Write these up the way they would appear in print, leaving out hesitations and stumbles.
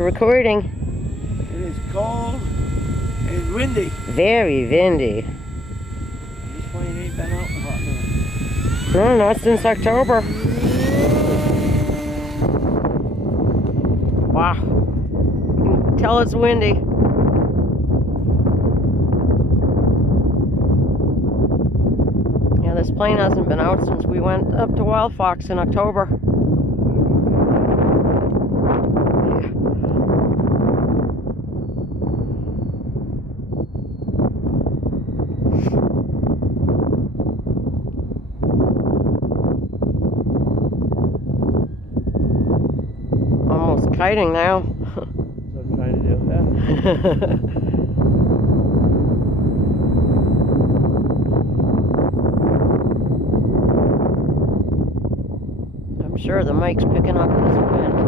Recording. It is cold and it's windy. Very windy. This plane ain't been out in a hot minute. No, not since October. Wow. You can tell it's windy. Yeah, this plane hasn't been out since we went up to Wild Fox in October. Almost kiting now. That's what I'm trying to do. Yeah. I'm sure the mic's picking up this wind,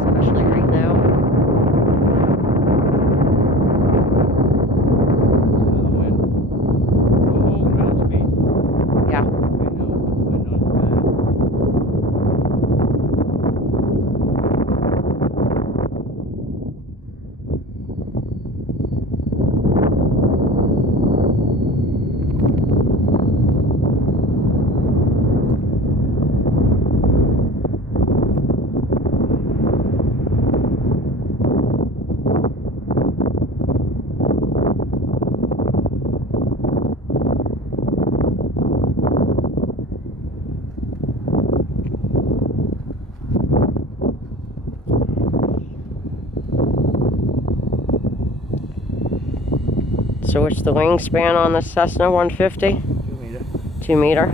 especially right now. That's another wind. Oh, ground speed. Yeah. I know, but the wind on its back. So what's the wingspan on the Cessna 150? 2 meter. 2 meter.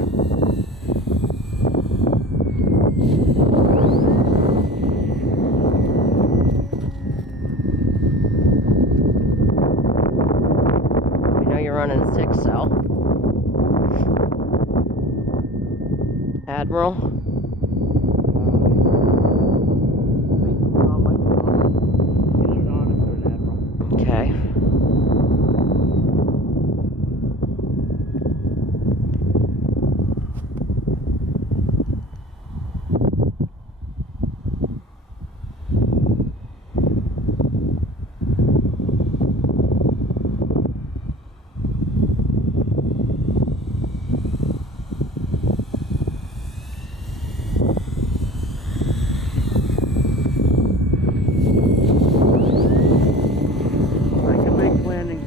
I know you're running 6-cell. Admiral. Okay.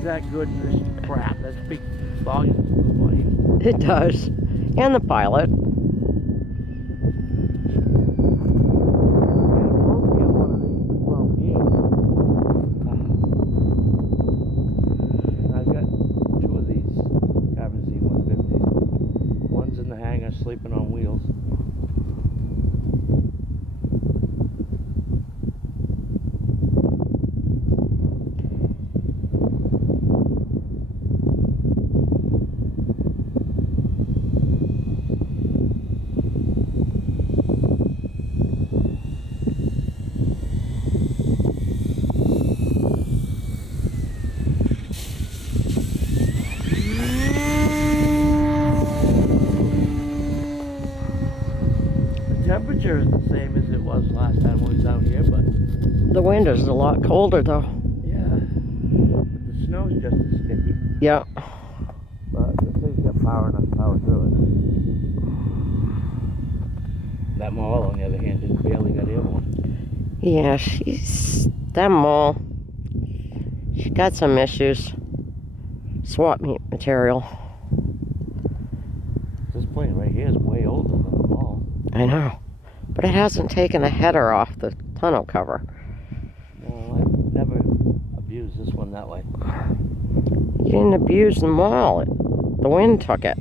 That good in this crap. That's big volume of the plane. It does. And the pilot. I've got 2 of these Carbon Z150s. One's in the hangar sleeping on wheels. Temperature is the same as it was last time we was out here, but The wind is a lot colder though. yeah, the snow's just as sticky. Yeah. But this thing's got enough power through it. That mall, on the other hand, just barely got airborne. Yeah, that mall. She got some issues. Swap meet material. This plane right here is way older than the mall. I know. But it hasn't taken a header off the tonneau cover. No, I've never abused this one that way. You didn't abuse the mall. The wind took it.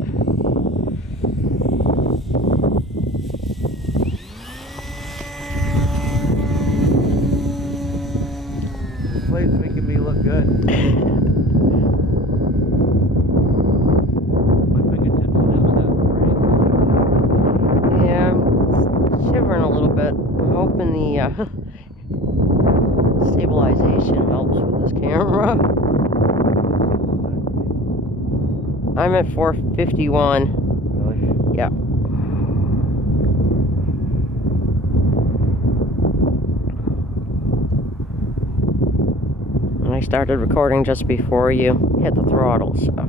This plane's making me look good. My fingertips are now starting to freeze. Yeah, I'm shivering a little bit. I'm hoping the stabilization helps with this camera. I'm at 451. Really? Yeah. I started recording just before you hit the throttle, so.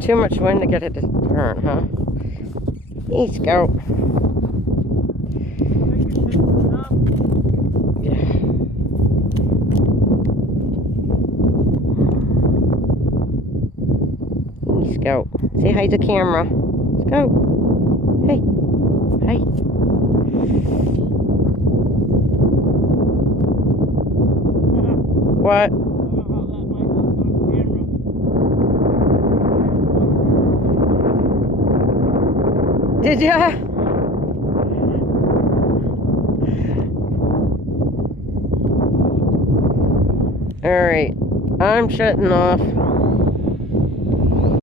Too much wind to get it to turn, huh? East go. Yeah. East go. Say hi to the camera. Let's go. Hey. Hey. What? Did ya? Alright, I'm shutting off.